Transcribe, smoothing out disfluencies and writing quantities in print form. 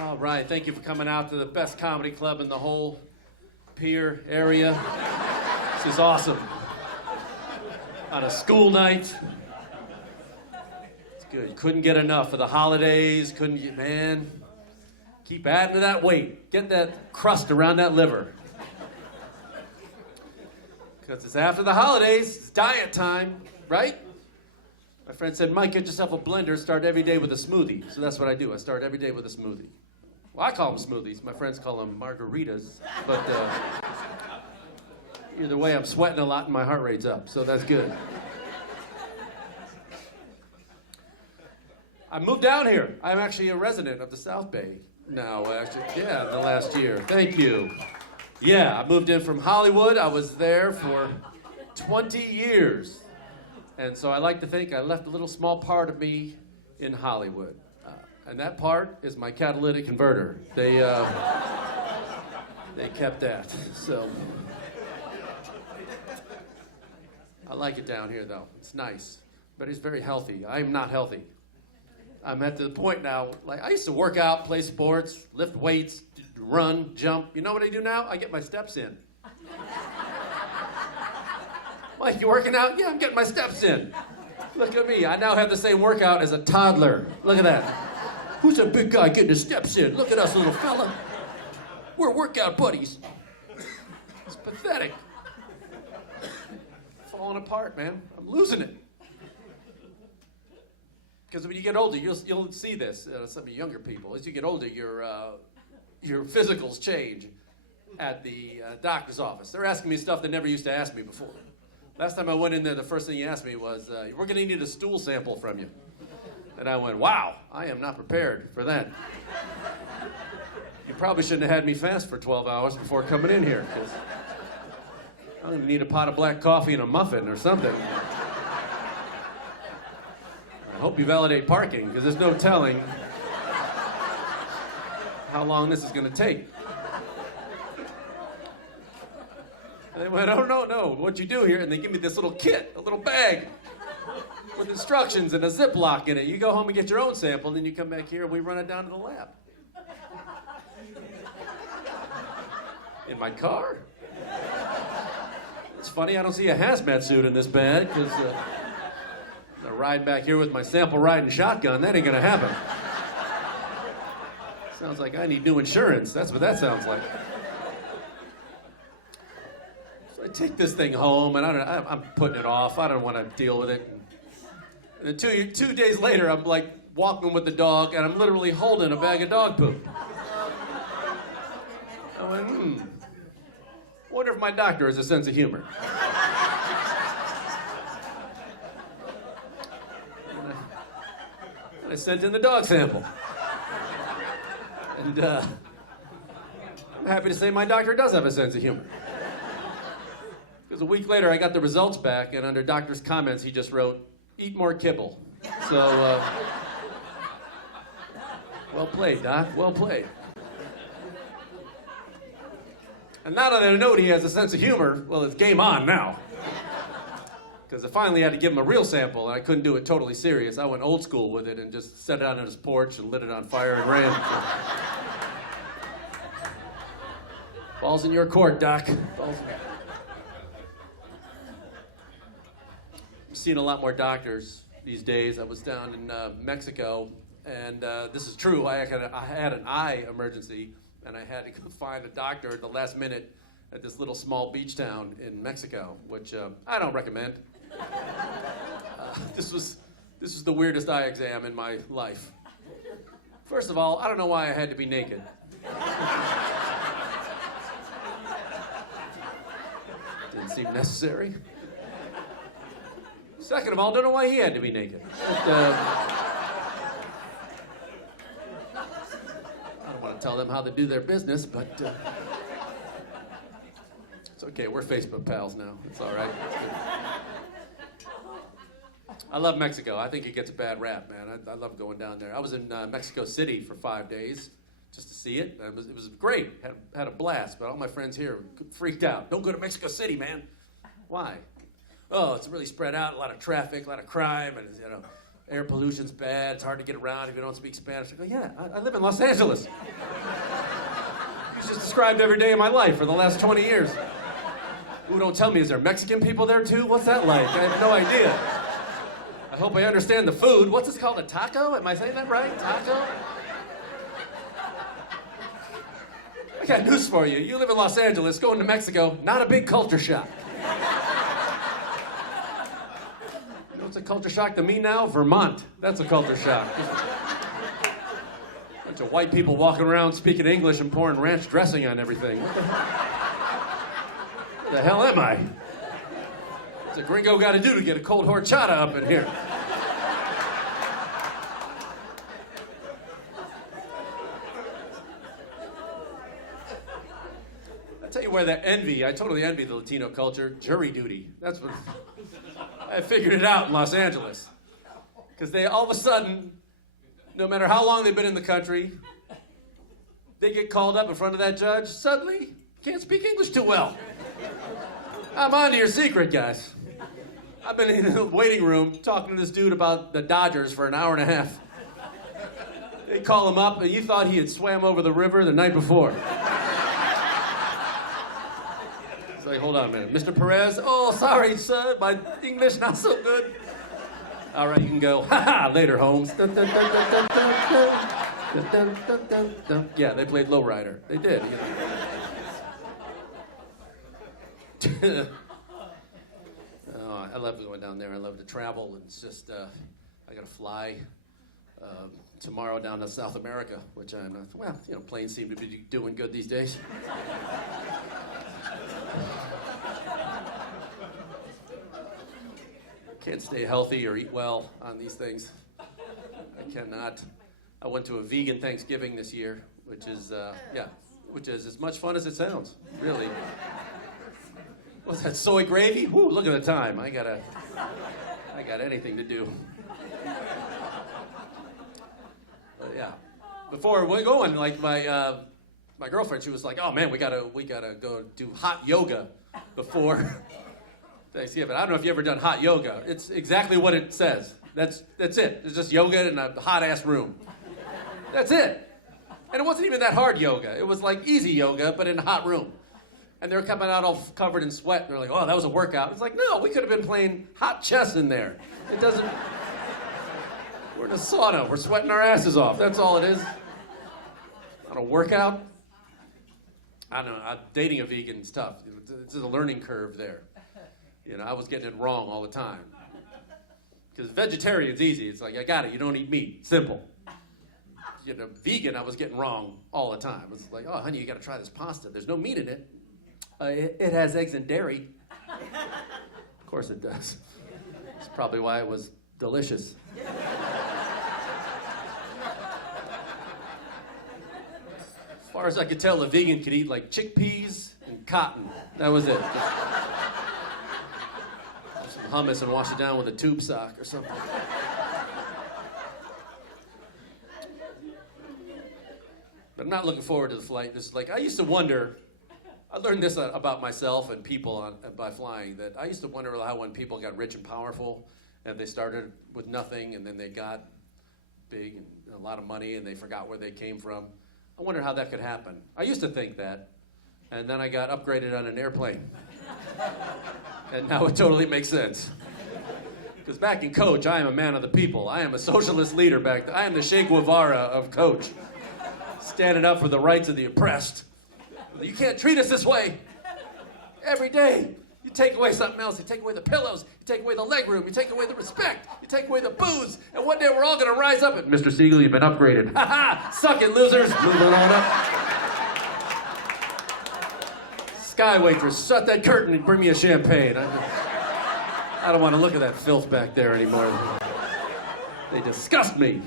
All right, thank you for coming out to the best comedy club in the whole Pier area. This is awesome. On a school night. It's good. Couldn't get enough for the holidays. Couldn't get, man. Keep adding to that weight. Get that crust around that liver. Because it's after the holidays. It's diet time, right? My friend said, Mike, get yourself a blender. Start every day with a smoothie. So that's what I do. I start every day with a smoothie. Well, I call them smoothies. My friends call them margaritas. But either way, I'm sweating a lot and my heart rate's up. So that's good. I moved down here. I'm actually a resident of the South Bay now, actually. Yeah, the last year. Thank you. Yeah, I moved in from Hollywood. I was there for 20 years. And so I like to think I left a little small part of me in Hollywood. And that part is my catalytic converter. They kept that. So I like it down here, though. It's nice. But it's very healthy. I'm not healthy. I'm at the point now, like, I used to work out, play sports, lift weights, run, jump. You know what I do now? I get my steps in. Mike, you working out? Yeah, I'm getting my steps in. Look at me. I now have the same workout as a toddler. Look at that. Who's a big guy getting his steps in? Look at us, little fella. We're workout buddies. It's pathetic. Falling apart, man. I'm losing it. Because when you get older, you'll see this. Some of you younger people, as you get older, your physicals change at the doctor's office. They're asking me stuff they never used to ask me before. Last time I went in there, the first thing he asked me was, we're going to need a stool sample from you. And I went, wow, I am not prepared for that. You probably shouldn't have had me fast for 12 hours before coming in here, because I'm going to need a pot of black coffee and a muffin or something. I hope you validate parking, because there's no telling how long this is going to take. And they went, oh, no, what you do here, and they give me this little kit, a little bag, with instructions and a Ziploc in it. You go home and get your own sample, then you come back here and we run it down to the lab. In my car? It's funny, I don't see a hazmat suit in this bag, because I ride back here with my sample riding shotgun. That ain't gonna happen. Sounds like I need new insurance. That's what that sounds like. So I take this thing home, and I'm putting it off. I don't want to deal with it. And then 2 days later, I'm like walking with the dog, and I'm literally holding a bag of dog poop. I went, wonder if my doctor has a sense of humor. And I sent in the dog sample. And I'm happy to say my doctor does have a sense of humor. Because a week later, I got the results back, and under doctor's comments, he just wrote, eat more kibble. So, well played, Doc, well played. And now that I know he has a sense of humor, well, it's game on now. Because I finally had to give him a real sample, and I couldn't do it totally serious. I went old school with it and just set it out on his porch and lit it on fire and ran. Ball's in your court, Doc. Ball's in... I'm seeing a lot more doctors these days. I was down in Mexico, and this is true. I had an eye emergency, and I had to go find a doctor at the last minute at this little small beach town in Mexico, which I don't recommend. This was the weirdest eye exam in my life. First of all, I don't know why I had to be naked. Didn't seem necessary. Second of all, don't know why he had to be naked. But, I don't want to tell them how to do their business, but it's okay. We're Facebook pals now. It's all right. I love Mexico. I think it gets a bad rap, man. I love going down there. I was in Mexico City for 5 days just to see it. It was great. Had a blast, but all my friends here freaked out. Don't go to Mexico City, man. Why? Oh, it's really spread out, a lot of traffic, a lot of crime, and air pollution's bad, it's hard to get around if you don't speak Spanish. I go, yeah, I live in Los Angeles. It's just described every day of my life for the last 20 years. Ooh, don't tell me, is there Mexican people there too? What's that like? I have no idea. I hope I understand the food. What's this called, a taco? Am I saying that right? Taco? I got news for you. You live in Los Angeles, going to Mexico, not a big culture shock. You know what's a culture shock to me now? Vermont. That's a culture shock. Bunch of white people walking around speaking English and pouring ranch dressing on everything. What the hell am I? What's a gringo got to do to get a cold horchata up in here? I tell you where I totally envy the Latino culture, jury duty. That's what, I figured it out in Los Angeles. Because they all of a sudden, no matter how long they've been in the country, they get called up in front of that judge, suddenly can't speak English too well. I'm on to your secret, guys. I've been in the waiting room talking to this dude about the Dodgers for an hour and a half. They call him up, and you thought he had swam over the river the night before. It's like, hold on a minute. Mr. Perez, oh, sorry, sir, my English not so good. All right, you can go. Ha ha, later, Holmes. Dun, dun, dun, dun, dun, dun, dun, dun, dun, dun. Yeah, they played Lowrider. They did. You know. Oh, I love going down there. I love to travel. It's just, I got to fly tomorrow down to South America, which I'm not, well, you know, planes seem to be doing good these days. Can't stay healthy or eat well on these things. I cannot. I went to a vegan Thanksgiving this year, which is as much fun as it sounds, really. What's that, soy gravy? Whoo, look at the time. I got anything to do. But yeah. Before we're going, like my girlfriend, she was like, "Oh man, we gotta go do hot yoga before Thanksgiving." I don't know if you ever done hot yoga. It's exactly what it says. That's it. It's just yoga in a hot ass room. That's it. And it wasn't even that hard yoga. It was like easy yoga, but in a hot room. And they're coming out all covered in sweat. And they're like, "Oh, that was a workout." It's like, no, we could have been playing hot chess in there. It doesn't. We're in a sauna. We're sweating our asses off. That's all it is. Not a workout. I don't know. Dating a vegan is tough. It's a learning curve there. You know, I was getting it wrong all the time. Because vegetarian's easy. It's like, I got it. You don't eat meat. Simple. You know, vegan, I was getting wrong all the time. It's like, "Oh, honey, you got to try this pasta. There's no meat in it. It has eggs and dairy." Of course it does. That's probably why it was delicious. As far as I could tell, a vegan could eat like chickpeas and cotton. That was it. Just some hummus and wash it down with a tube sock or something. But I'm not looking forward to the flight. This is like, I used to wonder, I learned this about myself and people by flying, that I used to wonder how when people got rich and powerful, and they started with nothing, and then they got big and a lot of money, and they forgot where they came from. I wonder how that could happen. I used to think that, and then I got upgraded on an airplane. And now it totally makes sense. Because back in Coach, I am a man of the people. I am a socialist leader back then. I am the Che Guevara of Coach. Standing up for the rights of the oppressed. You can't treat us this way. Every day, you take away something else. You take away the pillows. You take away the legroom. You take away the respect. You take away the booze. And one day we're all going to rise up and, "Mr. Siegel, you've been upgraded." Ha ha! Suck it, losers. Moving on up. Sky waitress, shut that curtain and bring me a champagne. I don't want to look at that filth back there anymore. They disgust me.